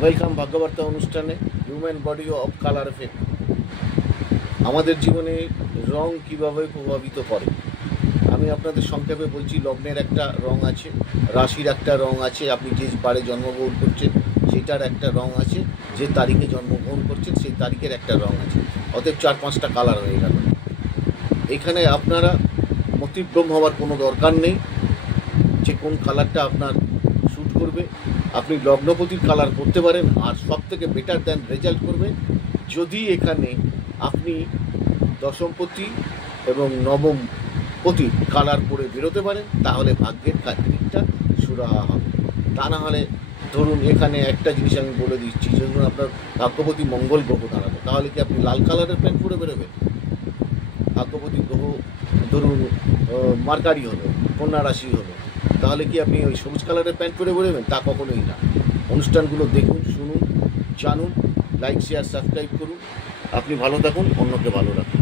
Welcome ভাগ্যবার্তা অনুষ্ঠানে human body of colour effect. আমাদের জীবনে রং কিভাবে প্রভাবিত করে আমি আপনাদের সংক্ষেপে বলছি। লগ্নের একটা রং আছে, রাশির একটা রং আছে, আপনি যে বারে জন্মগ্রহণ করছেন সেটার একটা রং আছে, যে তারিখে জন্মগ্রহণ করছেন সেই তারিখের একটা রং আছে। অতএব 4-5টা কালার হয়ে গেল। এখানে আপনারা মতিভ্রম হওয়ার কোনো দরকার নেই যে কোন কালারটা আপনার শ্যুট করবে। আপনি লগ্নপতির কালার করতে পারেন, আর সব থেকে বেটার দেন রেজাল্ট করবে যদি এখানে আপনি দশমপতি এবং নবমপতির কালার করে বেরোতে পারেন, তাহলে ভাগ্যের দিকটা সুরাহা হবে। তা না হলে ধরুন এখানে একটা জিনিস আমি বলে দিচ্ছি, ধরুন আপনার ভাগ্যপতি মঙ্গল গ্রহ দাঁড়ালো, তাহলে কি আপনি লাল কালারের প্যান্ট পরে বেরোবেন? ভাগ্যপতি গ্রহ ধরুন মার্কারি হলো, কন্যা রাশি হলো, তাহলে কি আপনি ওই সবুজ কালারের প্যান্ট পরে বেরোবেন? তা কখনোই না। অনুষ্ঠানগুলো দেখুন, শুনুন, জানুন, লাইক শেয়ার সাবস্ক্রাইব করুন। আপনি ভালো থাকুন, অন্যকে ভালো রাখুন।